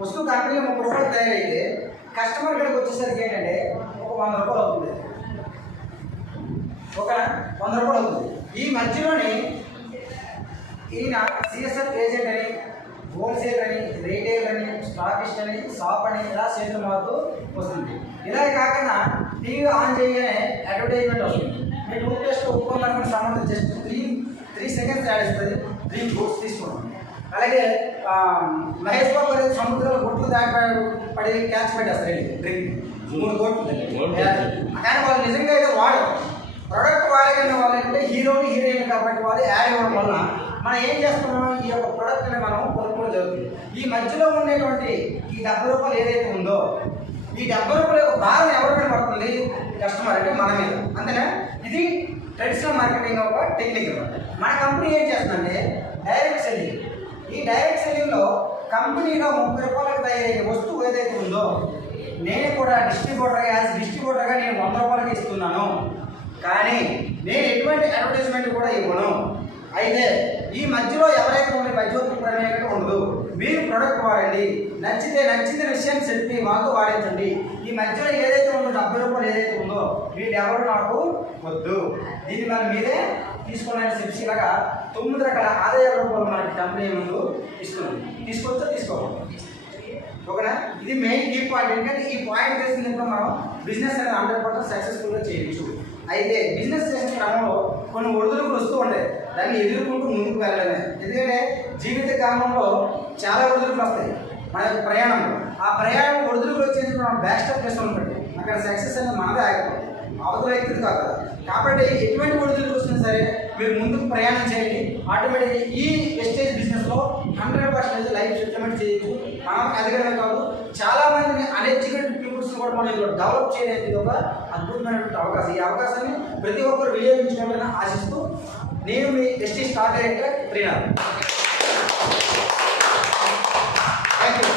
వస్తువు కంపెనీలో 30 రూపాయలు తయారైతే కస్టమర్ ఇక్కడికి వచ్చేసరికి ఏంటంటే ఒక 100 రూపాయలు అవుతుంది. ఒక 100 రూపాయలు అవుతుంది. ఈ మధ్యలోనే ఈయన సిఎస్ఎఫ్ ఏజెంట్ అని, హోల్సేల్ అని, రీటైల్ అని, స్టాకిస్ట్ అని, షాప్ అని ఇలా చేతులు మారుతూ వస్తుంది. ఇలా కాకుండా టీవీ ఆన్ చేయగానే అడ్వర్టైజ్మెంట్ వస్తుంది. మీ టూత్ పేస్ట్ ఒప్పుకోవాలనుకున్న సంబంధం జస్ట్ 3 సెకండ్స్ యాడ్ ఇస్తుంది. 3 గోట్స్ తీసుకోండి. అలాగే మహేష్ బాబు గారు సముద్రంలో గొట్లు పడి క్యాచ్ పెట్టేస్తారు డ్రింక్ 3 గోట్లు. కానీ వాళ్ళు నిజంగా అయితే వాడరు. ప్రోడక్ట్ వాడగానే వాళ్ళు అంటే హీరోని హీరోయిన్ కాబట్టి వాళ్ళు యాడ్ ఇవ్వడం వల్ల మనం ఏం చేస్తున్నాం, ఈ యొక్క ప్రోడక్ట్ని మనం కొనుక్కోవడం జరుగుతుంది. ఈ మధ్యలో ఉండేటువంటి ఈ 70 రూపాయలు ఏదైతే ఉందో ఈ 70 రూపాయల యొక్క భారం ఎవరి మీద పడుతుంది? కస్టమర్ అంటే మన మీద. అంతేనా? ఇది ట్రెడిషనల్ మార్కెటింగ్ ఒక టెక్నిక్. మన కంపెనీ ఏం చేస్తుందంటే డైరెక్ట్ సెల్లింగ్. ఈ డైరెక్ట్ సెల్లింగ్లో కంపెనీలో 30 రూపాయలకు తయారయ్యే వస్తువు ఏదైతే ఉందో నేను కూడా డిస్ట్రిబ్యూటర్గా నేను 100 రూపాయలకి ఇస్తున్నాను. కానీ నేను ఎటువంటి అడ్వర్టైజ్మెంట్ కూడా ఇవ్వను. అయితే ఈ మధ్యలో ఎవరైతే ఉండే మధ్యవర్తి ప్రమేయం ఉండదు. మీరు ప్రోడక్ట్ వాడండి, నచ్చిన విషయాన్ని చెప్పి మాకు వాడించండి. ఈ మధ్యలో ఏదైతే ఉందో 70 రూపాయలు ఏదైతే ఉందో వీళ్ళెవరు నాకు వద్దు, దీన్ని మనం మీరే తీసుకోవాలని చెప్పి ఇలాగా 9 రకాల ఆదాయ రూపాయలు మనకి కంపెనీ ముందు ఇస్తుంది. తీసుకోవచ్చా తీసుకోవాలి. ఓకేనా? ఇది మెయిన్ కీ పాయింట్. ఎందుకంటే ఈ పాయింట్ తెలిసినప్పుడు మనం బిజినెస్ అనేది 100% సక్సెస్ఫుల్గా చేయొచ్చు. అయితే బిజినెస్ చేసిన క్రమంలో కొన్ని ఒడిదుడుకులు వస్తూ ఉంటాయి. దాన్ని ఎదుర్కొంటూ ముందుకు వెళ్ళడమే. ఎందుకంటే జీవిత కాలంలో చాలా ఒడిదుడుకులు వస్తాయి మన యొక్క ప్రయాణంలో. ఆ ప్రయాణం ఒడిదుడుకులు వచ్చేసి మనం బ్యాక్ స్టెప్ వేసుకోవాలి. అక్కడ సక్సెస్ అనేది మనదే ఆగిపోతుంది, అవతల వ్యక్తిది కాదు కదా. కాబట్టి ఎటువంటి ఒడిదుడుకులు వచ్చినా సరే మీరు ముందుకు ప్రయాణం చేయండి. ఆటోమేటిక్గా ఈ వెస్టేజ్ బిజినెస్లో 100% లైఫ్ సెటిల్మెంట్ చేయొచ్చు. మనం ఎదగడమే కాదు, చాలా మందిని అన్ఎడ్యుకేటెడ్ పీపుల్స్ కూడా మనం ఇందులో డెవలప్ చేయడానికి ఒక అద్భుతమైనటువంటి అవకాశం. ఈ అవకాశాన్ని ప్రతి ఒక్కరు వినియోగించుకోవాలని ఆశిస్తూ నేను మీ వెస్టేజ్ star director Srinath. Thank you.